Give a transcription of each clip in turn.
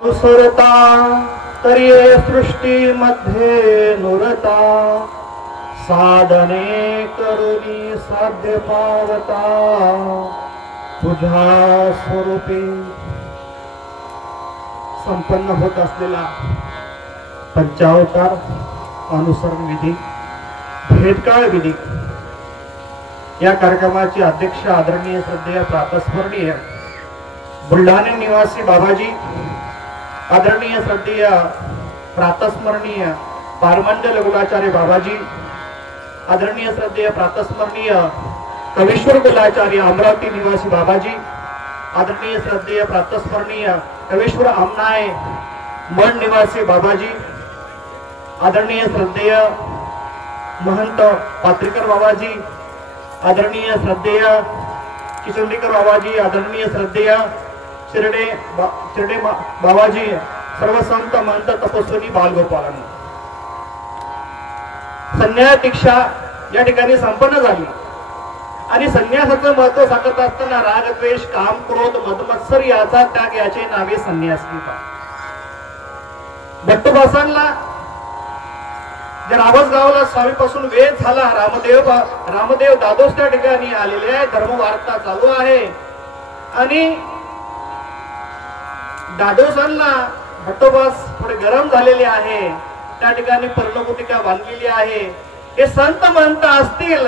उसरता तरी सृष्टीमध्ये नुरता साधने करुणी साध्य पावता तुझ्या स्वरूपी संपन्न होत असलेला पंचावतार अनुसरण विधी भेदकाळ विधी या कार्यक्रमाचे अध्यक्ष आदरणीय श्रद्धेय प्रातस्मरणीय बुलढाणा निवासी बाबाजी, आदरणीय श्रद्धेय प्रातस्मरणीय पारमंडल गुलाचार्य बाबाजी, आदरणीय श्रद्धेय प्रातस्मरणीय कवेश्वर गुलाचार्य अमरावती निवासी बाबाजी, आदरणीय श्रद्धेय प्रातस्मरणीय कवेश्वर आमनाय मठ निवासी बाबाजी, आदरणीय श्रद्धेय महंत पात्रिकर बाबाजी, आदरणीय श्रद्धेय किशोरीकर बाबाजी, आदरणीय श्रद्धेय शिर्डे बाबाजी, सर्व संत महंत तपस्विनी बालगोपालांना संन्यास दीक्षा या ठिकाणी संपन्न झाली आणि संन्यासाचं महत्व सांगत असताना राग द्वेष काम क्रोध मदमत्सर याचा त्याग याचे नावे संन्यास लिहितात. भट्टोबासांना रावसगावला स्वामीपासून वेळ झाला. रामदेव दादोस त्या ठिकाणी आलेले आहे. धर्मवार्ता चालू आहे आणि दादोसांना भट्टोबास थोडे गरम झालेले आहे. त्या ठिकाणी पर्णकुटिका बांधलेली आहे. हे संत म्हणत असतील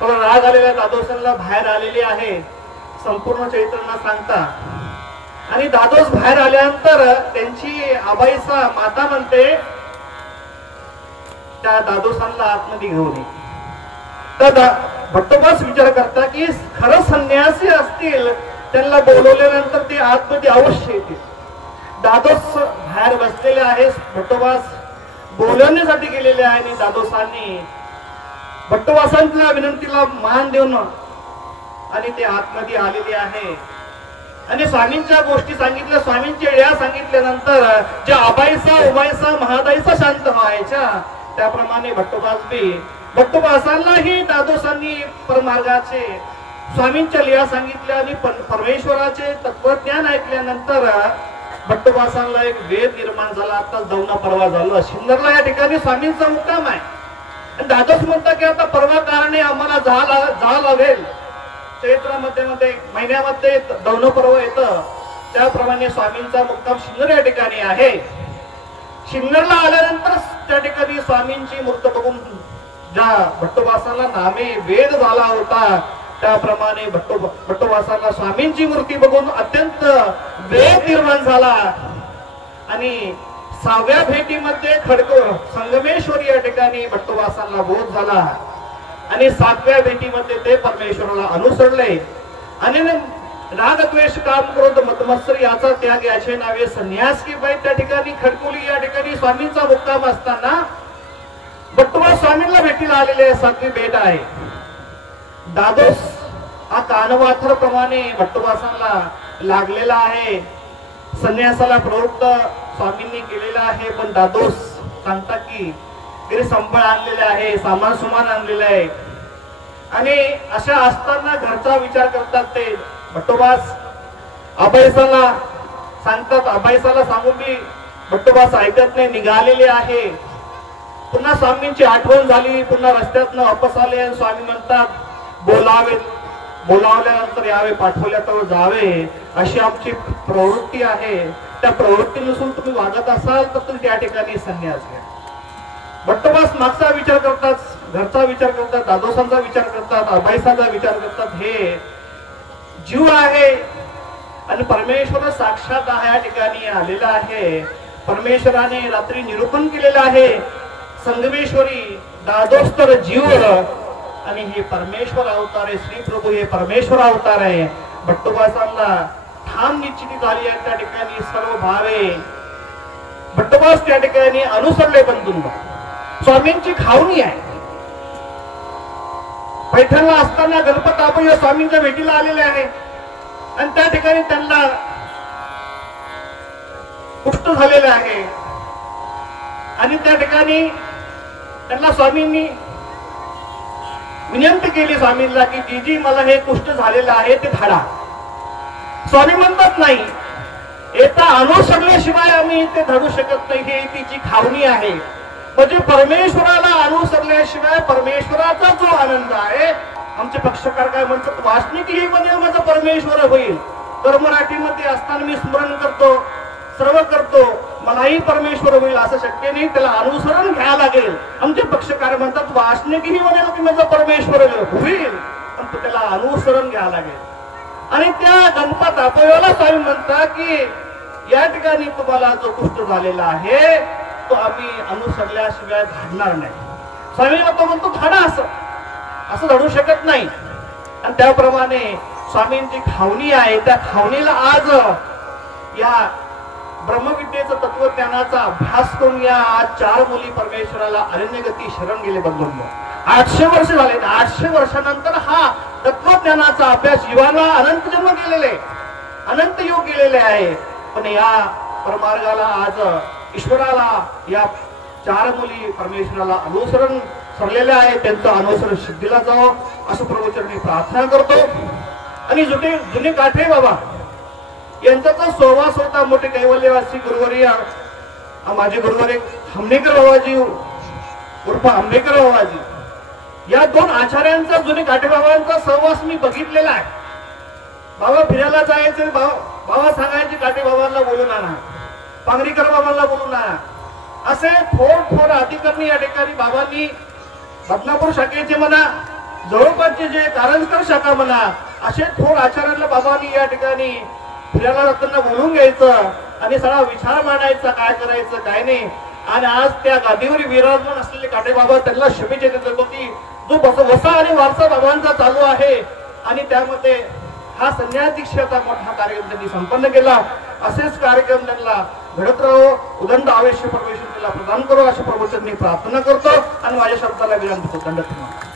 पण राग आलेल्या दादोसांना बाहेर आलेले आहे. संपूर्ण चैतन्य सांगता आणि दादोस बाहेर आल्यानंतर त्यांची आबाईसा माता म्हणते त्या दादोसांना आतमध्ये घेऊन ये. तर भट्टोबास विचार करता की खरं संन्यासी असतील त्यांना बोलवल्यानंतर ते आतमध्ये अवश्य येतील. दादोस बाहेर बसलेले आहे. भट्टोबास बोलवण्यासाठी गेलेले आहे आणि दादोसांनी भट्टोबासांच्या विनंतीला मान देऊन आणि ते आतमध्ये आलेले आहे आणि स्वामींच्या गोष्टी सांगितल्या. स्वामींच्या वेळा सांगितल्यानंतर ज्या आबाईसा उबाईसा महादाईसा शांत व्हायच्या त्याप्रमाणे भट्टोबासांनाही दादोसांनी परमार्गाचे स्वामींच्या लीला सांगितल्या आणि परमेश्वराचे तत्वज्ञान ऐकल्यानंतर भट्टोबासांना एक वेद निर्माण झाला. आता दौना परवा झालं. सिन्नरला या ठिकाणी स्वामींचा मुक्काम आहे. दादोस म्हणतात की आता परवा कारणे आम्हाला जा लागेल. चैत्र मध्ये महिन्यामध्ये दौन पर्व येतं त्याप्रमाणे स्वामींचा मुक्काम सिन्नर या ठिकाणी आहे. सिन्नरला आल्यानंतर त्या ठिकाणी स्वामींची मूर्ती बघून ज्या भट्टोबासांना नामे वेद झाला होता त्याप्रमाणे भट्टोबासांना स्वामींची मूर्ती बघून अत्यंत वेद निर्माण झाला आणि 6व्या भेटीमध्ये खडकोर संगमेश्वरी या ठिकाणी भट्टोबासांना बोध झाला आणि 7व्या भेटीमध्ये ते परमेश्वराला अनुसरले आणि राग द्वेष काम क्रोध मदमत्सर याचा त्याग याचे नावे संन्यास की बाई त्या ठिकाणी खडकोली या ठिकाणी स्वामींचा मुक्काम असताना भट्टोबा स्वामींना भेटीला आलेले 7वी भेट आहे. दादोस हा कानवाथर प्रमाणे भट्टोबासांना लागलेला आहे. संन्यासाला प्रवृत्त स्वामींनी केलेला आहे. पण दादोस सांगता की घरी संबळ आणलेले आहे, सामान सुमान आणलेलं आहे आणि अशा असताना घरचा विचार करतात. ते भट्टोबास आबाईसाला सांगतात. आबाईसाला सांगून मी भट्टोबास ऐकत नाही, निघालेले आहे. पुन्हा स्वामींची आठवण झाली. पुन्हा रस्त्यातनं वापस आले आणि स्वामी म्हणतात बोलावल्यानंतर यावे, पाठवल्या तर जावे अशी आमची प्रवृत्ती आहे. त्या प्रवृत्तीनुसार तुम्ही वागत असाल तर तुम्ही त्या ठिकाणी संन्यास घ्या. भट्टोबास मागचा विचार करतात, घरचा विचार करतात, दादोसांचा विचार करतात, आबाईसांचा विचार करतात. हे जीव आहे आणि परमेश्वर साक्षात या ठिकाणी आलेला आहे. परमेश्वराने रात्री निरूपण केलेलं आहे. संगमेश्वरी दादोस तर जीव आणि हे परमेश्वर अवतार आहे. श्री प्रभू हे परमेश्वर अवतार आहे. भट्टोबासांना ठाम निश्चिती झाली आहे. त्या ठिकाणी सर्व भावे भट्टोबास त्या ठिकाणी अनुसरले. बंधूंना स्वामींची खावणी आहे. पैठणला असताना गणपत आपण स्वामींच्या भेटीला आलेले आहे आणि त्या ठिकाणी त्यांना कुष्ठ झालेले आहे आणि त्या ठिकाणी त्यांना स्वामींनी विनंती केली स्वामींना की जीजी मला हे कुष्ठ झालेलं आहे ते धाडा. स्वामी म्हणतात नाही, येता अनुसरल्याशिवाय आम्ही ते धडू शकत नाही, ही तिची खावणी आहे. म्हणजे परमेश्वराला अनुसरल्याशिवाय परमेश्वराचा जो आनंद आहे, आमचे पक्षकार काय म्हणतात, वासनिकही बनेल माझा परमेश्वर होईल. तर मराठीमध्ये असताना मी स्मरण करतो, सर्व करतो, मलाही परमेश्वर होईल असं शक्य नाही, त्याला अनुसरण घ्यावं लागेल. आमचे पक्षकार म्हणतात वासनिकही बनेल की माझा परमेश्वर होईल, पण त्याला अनुसरण घ्यावं लागेल. आणि त्या गणपत अपयोला स्वामी म्हणतात की या ठिकाणी तुम्हाला जो कुष्ठ झालेला आहे तो आम्ही अनुसरल्याशिवाय धाडणार नाही. स्वामीला तो म्हणतो धाडा, असं धाडू शकत नाही. आणि त्याप्रमाणे स्वामींची खावणी आहे, त्या खावणीला आज या ब्रह्मविद्येचं तत्वज्ञानाचा अभ्यास करून या आज 4 मुली परमेश्वराला अरण्यगती शरण गेले. बंधूंनो, 800 वर्ष झाले. 800 वर्षानंतर हा तत्वज्ञानाचा अभ्यास जीवाला अनंत जन्म गेलेले, अनंत योग गेलेले आहे. पण या परमार्गाला आज ईश्वराला या 4 मुली परमेश्वराला अनुसरण सरलेल्या आहेत, त्यांचं अनुसरण सिद्धीला जावं असं प्रभूचरणी प्रार्थना करतो. आणि जुने काठे बाबा यांचा तो सहवास होता. मोठे कैवल्यवासी गुरुवर्य माझे गुरुवर्य हमनेकर बाबाजी उर्फ आंबेकर बाबाजी, या 2 आचार्यांचा जुने काठे बाबांचा सहवास मी बघितलेला आहे. बाबा फिरायला जायचे, बाबा सांगायचे काठे बाबांना बोलून आणा, पांगरीकर बाबांना बोलून आणा. असे थोर अधिकारी या ठिकाणी बाबांनी बदनापूर शाखेचे म्हणा, जवळपासचे जे कारंजकर शाखा म्हणा, असे थोर आचार्यांना बाबांनी या ठिकाणी फिरायला जाताना बोलून घ्यायचं आणि सगळा विचार मांडायचा, काय करायचं काय नाही. आणि आज त्या गादीवर विराजमान असलेले काटे बाबा त्यांना शुभेच्छा देत होती. जो वसा आणि वारसा बाबांचा चालू आहे आणि त्यामध्ये हा संन्यास दीक्षेचा मोठा कार्यक्रम त्यांनी संपन्न केला. असेच कार्यक्रम त्यांना घडत राहो, उदंड आयुष्य परमेश्वर त्याला प्रदान करो अशी प्रभूचरणी प्रार्थना करतो आणि माझ्या शब्दाला विराम देतो. दंडवत.